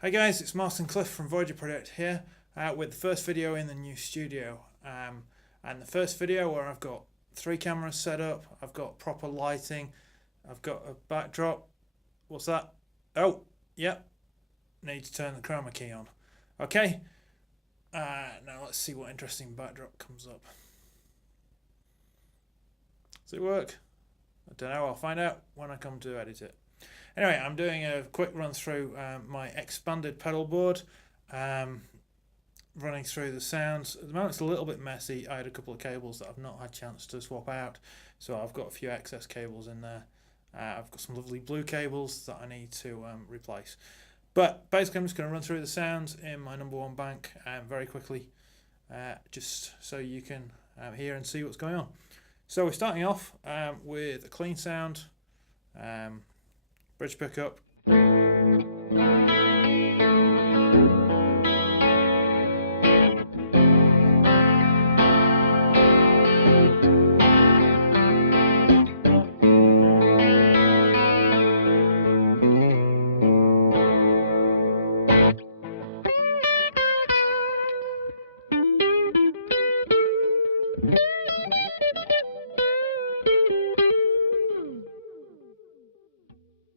Hi guys, it's Martin Cliffe from Voyager Project here with the first video in the new studio. And the first video where I've got 3 cameras set up, I've got proper lighting, I've got a backdrop. What's that? Oh, yep, need to turn the chroma key on. Okay, now let's see what interesting backdrop comes up. Does it work? I don't know, I'll find out when I come to edit it. Anyway, I'm doing a quick run through my expanded pedal board, running through the sounds. At the moment it's a little bit messy. I had a couple of cables that I've not had a chance to swap out, so I've got a few excess cables in there. I've got some lovely blue cables that I need to replace. But basically I'm just going to run through the sounds in my #1 bank very quickly, just so you can hear and see what's going on. So we're starting off with a clean sound, bridge pickup,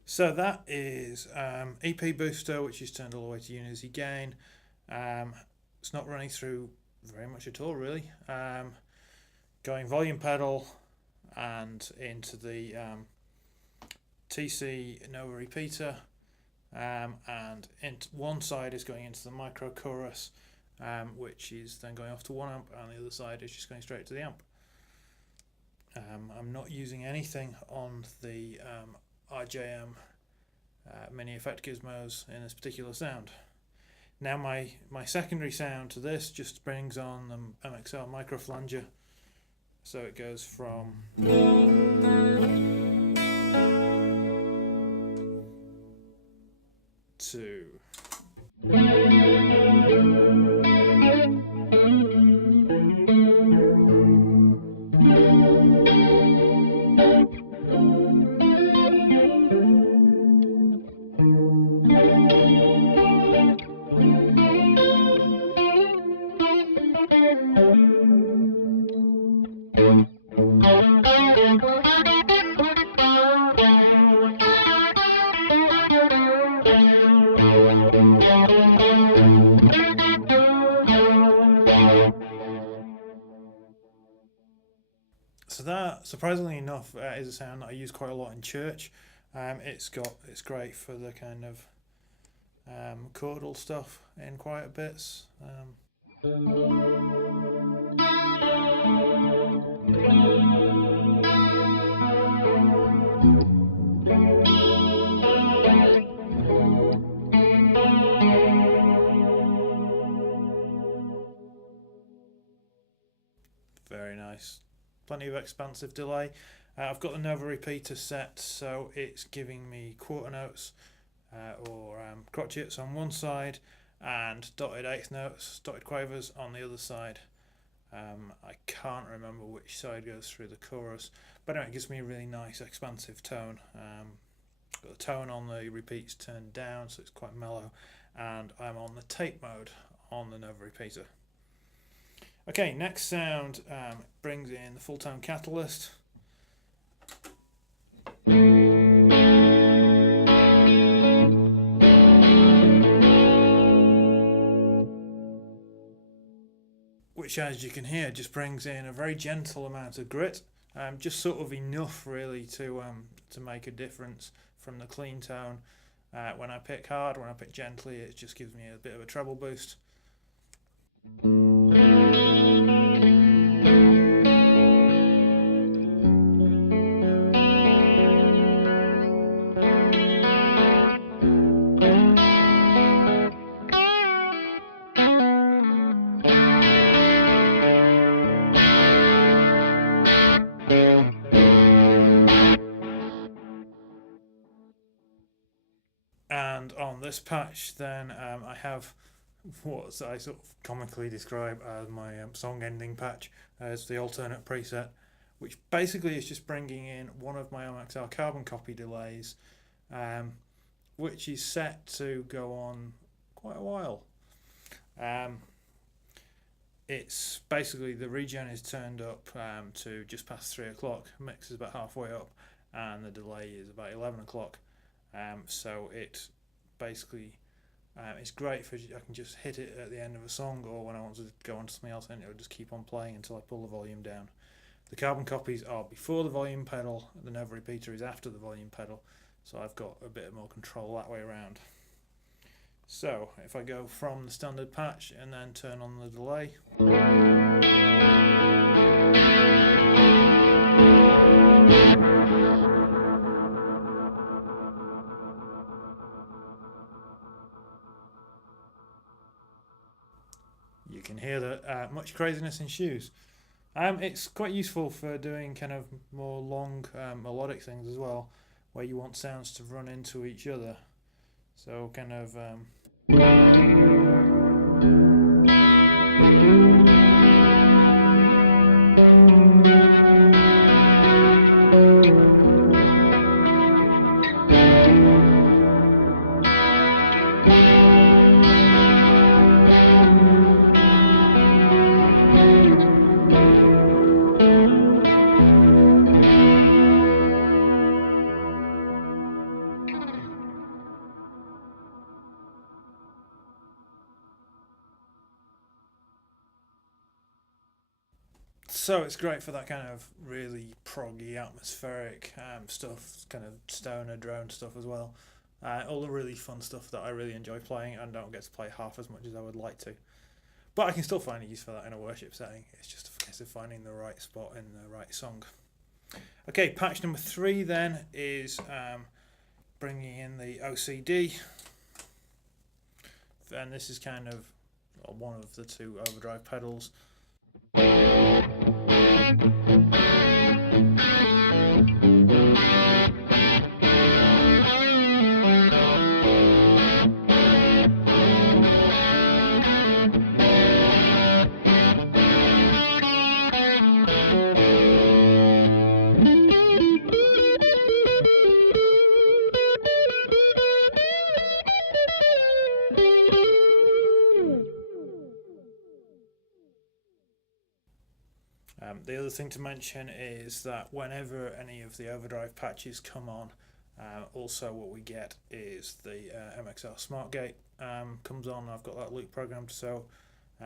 so that is EP Booster, which is turned all the way to unity gain. It's not running through very much at all really. Going volume pedal and into the TC Nova repeater, and one side is going into the micro chorus, which is then going off to 1 amp, and the other side is just going straight to the amp. I'm not using anything on the RJM mini effect gizmos in this particular sound. Now my secondary sound to this just brings on the MXR micro flanger, so it goes from to So that, surprisingly enough, is a sound that I use quite a lot in church. It's great for the kind of chordal stuff in quiet bits. Very nice. Plenty of expansive delay. I've got the Nova repeater set, so it's giving me quarter notes or crotchets on one side and dotted eighth notes, dotted quavers on the other side. I can't remember which side goes through the chorus, but anyway, it gives me a really nice expansive tone. Got the tone on the repeats turned down, so it's quite mellow, and I'm on the tape mode on the Nova repeater. Okay, next sound brings in the Fulltone Catalyst. Which, as you can hear, just brings in a very gentle amount of grit, just sort of enough really to make a difference from the clean tone. When I pick hard, when I pick gently, it just gives me a bit of a treble boost. And on this patch then I have what I sort of comically describe as my song ending patch as the alternate preset, which basically is just bringing in one of my MXR carbon copy delays, which is set to go on quite a while. It's basically the regen is turned up to just past 3 o'clock, mix is about halfway up, and the delay is about 11 o'clock. So it basically it's great for, I can just hit it at the end of a song, or when I want to go on to something else, and it'll just keep on playing until I pull the volume down. The carbon copies are before the volume pedal, the Nova repeater is after the volume pedal, so I've got a bit more control that way around. So if I go from the standard patch and then turn on the delay, you can hear that much craziness ensues. It's quite useful for doing kind of more long melodic things as well, where you want sounds to run into each other. So kind of so it's great for that kind of really proggy, atmospheric stuff, kind of stoner drone stuff as well. All the really fun stuff that I really enjoy playing and don't get to play half as much as I would like to. But I can still find a use for that in a worship setting. It's just a case of finding the right spot in the right song. Okay, patch number 3 then is bringing in the OCD. And this is kind of one of the 2 overdrive pedals. The other thing to mention is that whenever any of the overdrive patches come on, also what we get is the MXR Smart Gate comes on. I've got that loop programmed so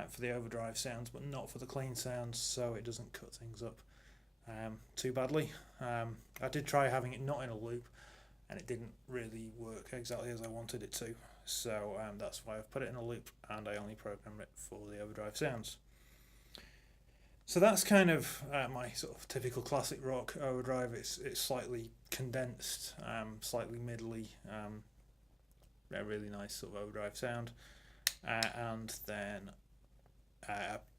for the overdrive sounds, but not for the clean sounds, so it doesn't cut things up too badly. I did try having it not in a loop, and it didn't really work exactly as I wanted it to, so that's why I've put it in a loop, and I only program it for the overdrive sounds. So that's kind of my sort of typical classic rock overdrive. It's slightly condensed, slightly middly, a really nice sort of overdrive sound. And then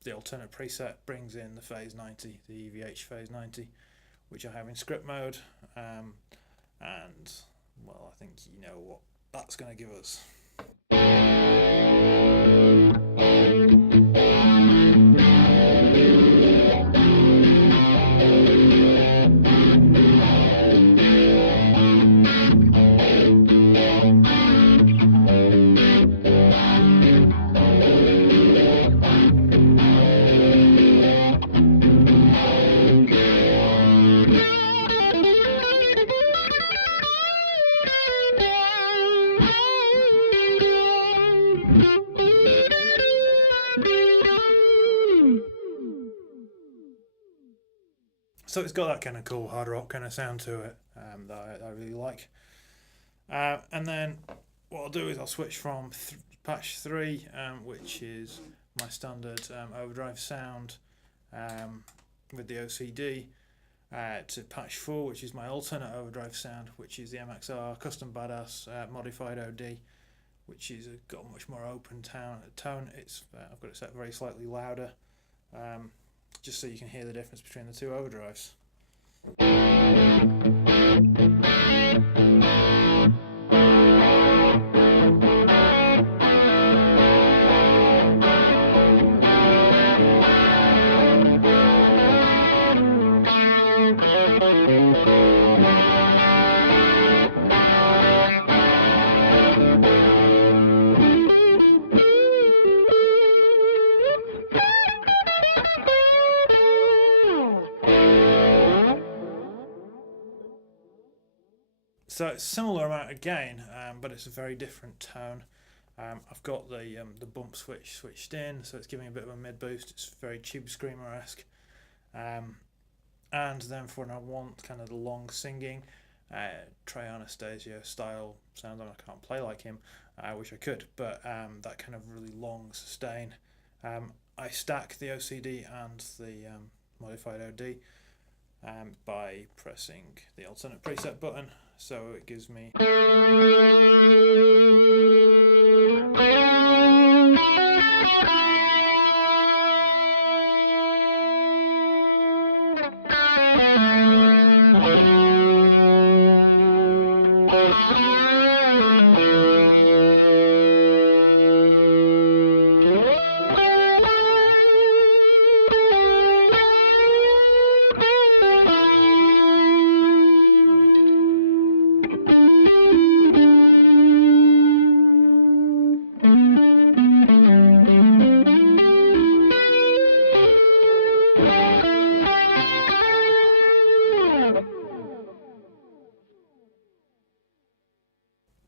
the alternate preset brings in the Phase 90, the EVH Phase 90, which I have in script mode. And, well, I think you know what that's going to give us. So it's got that kind of cool hard rock kind of sound to it that I really like. And then what I'll do is I'll switch from patch 3, which is my standard overdrive sound with the OCD, to patch 4, which is my alternate overdrive sound, which is the MXR Custom Badass Modified OD, which is got a much more open tone. It's I've got it set very slightly louder, just so you can hear the difference between the 2 overdrives. So it's a similar amount of gain, but it's a very different tone. I've got the bump switch switched in, so it's giving a bit of a mid boost. It's very Tube Screamer-esque. And then for when I want kind of the long singing, Trey Anastasio style sounds. I can't play like him. I wish I could, but that kind of really long sustain. I stack the OCD and the modified OD by pressing the alternate preset button, so it gives me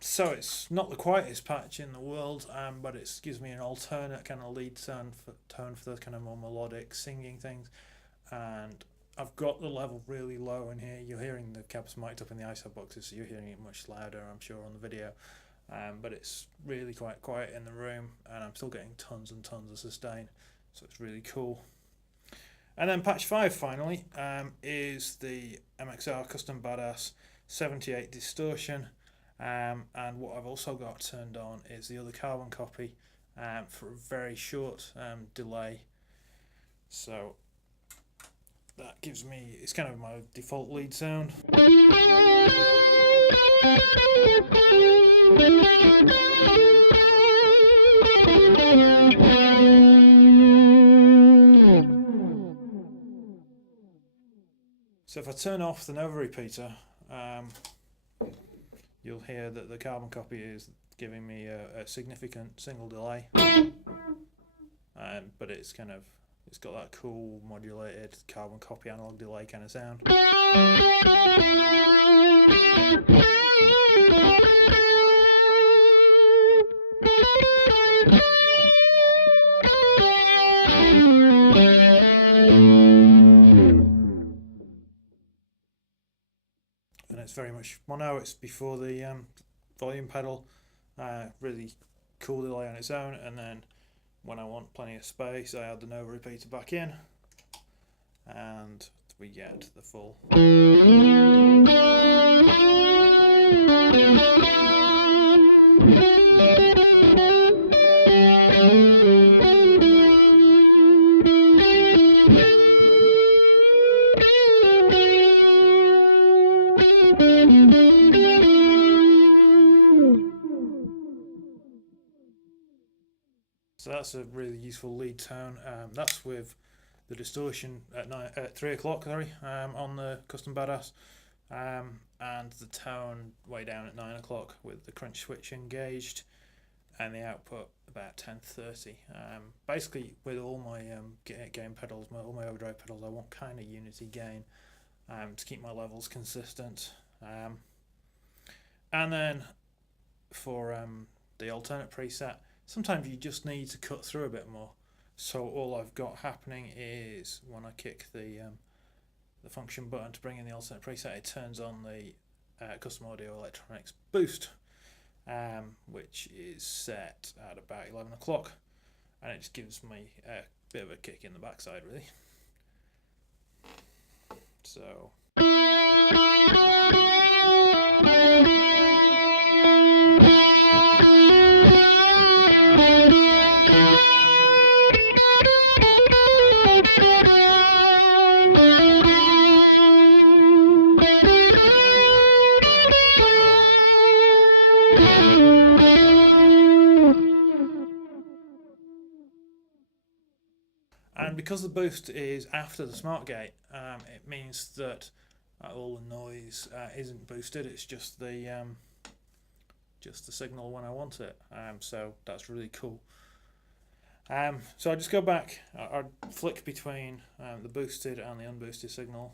so it's not the quietest patch in the world, but it gives me an alternate kind of lead tone for the kind of more melodic singing things. And I've got the level really low in here. You're hearing the cabs mic'd up in the ISO boxes, so you're hearing it much louder, I'm sure, on the video. But it's really quite quiet in the room, and I'm still getting tons and tons of sustain, so it's really cool. And then patch 5 finally is the MXR Custom Badass 78 Distortion. And what I've also got turned on is the other carbon copy for a very short delay. So that gives me, it's kind of my default lead sound. So if I turn off the Nova repeater, you'll hear that the carbon copy is giving me a significant single delay, but it's got that cool modulated carbon copy analog delay kind of sound. And it's very much mono. It's before the volume pedal. Really cool delay on its own, and then when I want plenty of space, I add the Nova repeater back in, and we get the full. So that's a really useful lead tone. That's with the distortion at 3 o'clock, on the Custom Badass, and the tone way down at 9 o'clock with the crunch switch engaged, and the output about 10:30. Basically, with all my gain pedals, all my overdrive pedals, I want kind of unity gain to keep my levels consistent. And then for the alternate preset, sometimes you just need to cut through a bit more. So all I've got happening is when I kick the function button to bring in the alternate preset, it turns on the Custom Audio Electronics Boost, which is set at about 11 o'clock, and it just gives me a bit of a kick in the backside, really. So. And because the boost is after the smart gate, it means that all the noise isn't boosted. It's just the signal when I want it. So that's really cool. So I just go back. I flick between the boosted and the unboosted signal.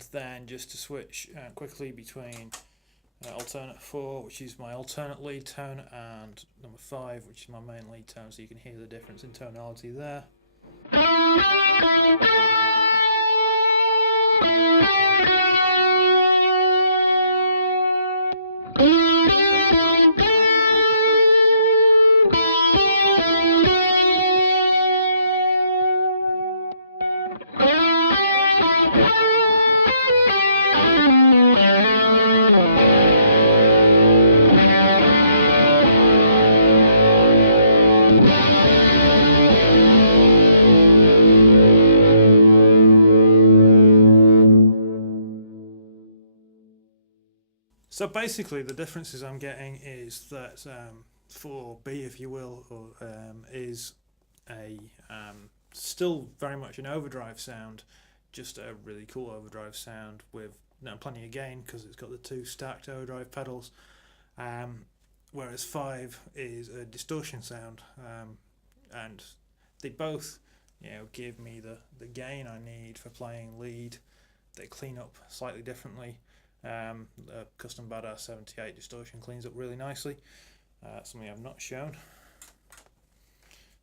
and then just to switch quickly between alternate 4, which is my alternate lead tone, and number 5, which is my main lead tone, so you can hear the difference in tonality there. So basically the differences I'm getting is that 4B, if you will, is a still very much an overdrive sound, just a really cool overdrive sound with plenty of gain because it's got the 2 stacked overdrive pedals, whereas 5 is a distortion sound, and they both give me the gain I need for playing lead. They clean up slightly differently. The custom Badass 78 distortion cleans up really nicely. Something I've not shown.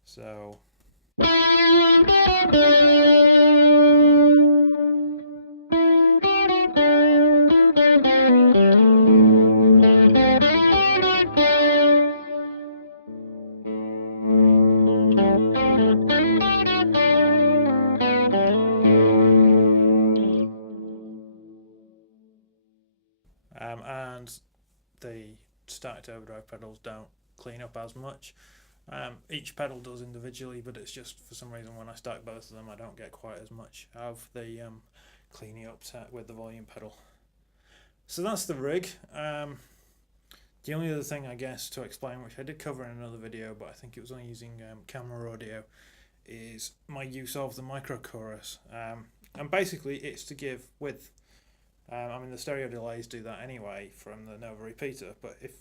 So and the stacked overdrive pedals don't clean up as much. Each pedal does individually, but it's just for some reason when I stack both of them I don't get quite as much of the cleaning up with the volume pedal. So that's the rig. The only other thing I guess to explain, which I did cover in another video but I think it was only using camera audio, is my use of the micro chorus. And basically it's to give width. I mean the stereo delays do that anyway from the Nova repeater, but if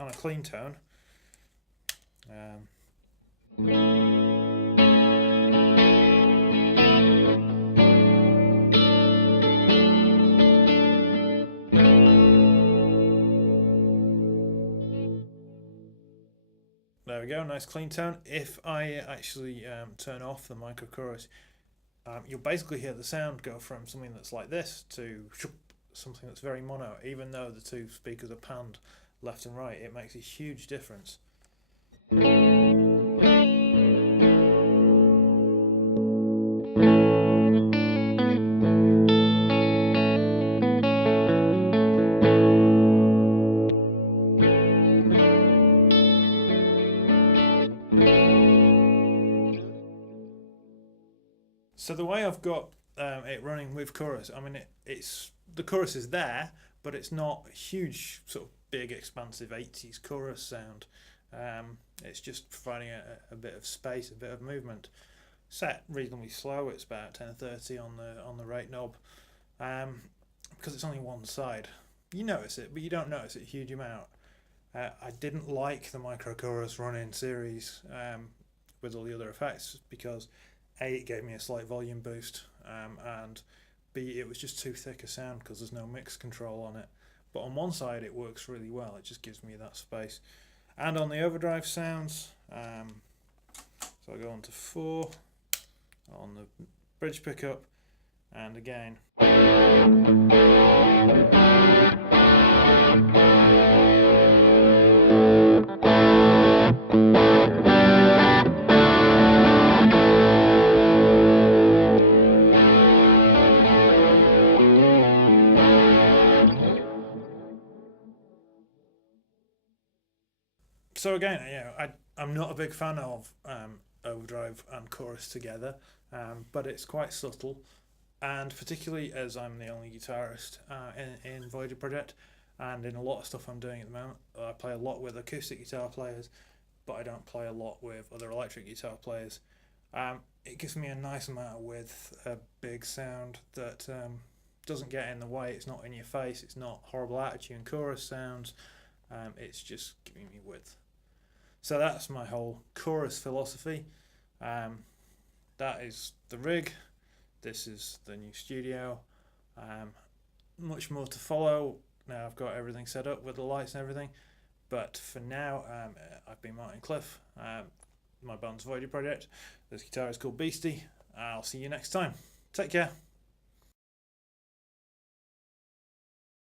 on a clean tone, there we go, nice clean tone. If I actually turn off the micro chorus, you'll basically hear the sound go from something that's like this to something that's very mono. Even though the 2 speakers are panned left and right, it makes a huge difference. So the way I've got it running with chorus, I mean it's the chorus is there, but it's not a huge sort of big expansive 80s chorus sound. It's just providing a bit of space, a bit of movement. Set reasonably slow, it's about 10:30 on the rate knob, because it's only one side. You notice it, but you don't notice it a huge amount. I didn't like the micro chorus run in series with all the other effects because A, it gave me a slight volume boost, and B, it was just too thick a sound because there's no mix control on it. But on one side it works really well, it just gives me that space. And on the overdrive sounds, so I go on to 4 on the bridge pickup, and again. So again, I'm not a big fan of overdrive and chorus together, but it's quite subtle, and particularly as I'm the only guitarist in Voyager Project, and in a lot of stuff I'm doing at the moment, I play a lot with acoustic guitar players, but I don't play a lot with other electric guitar players. It gives me a nice amount of width, a big sound that doesn't get in the way, it's not in your face, it's not horrible attitude and chorus sounds, it's just giving me width. So that's my whole chorus philosophy. That is the rig, this is the new studio, much more to follow. Now I've got everything set up with the lights and everything. But for now, I've been Martin Cliffe. My band's Voyager Project. This guitar is called Beastie. I'll see you next time. Take care.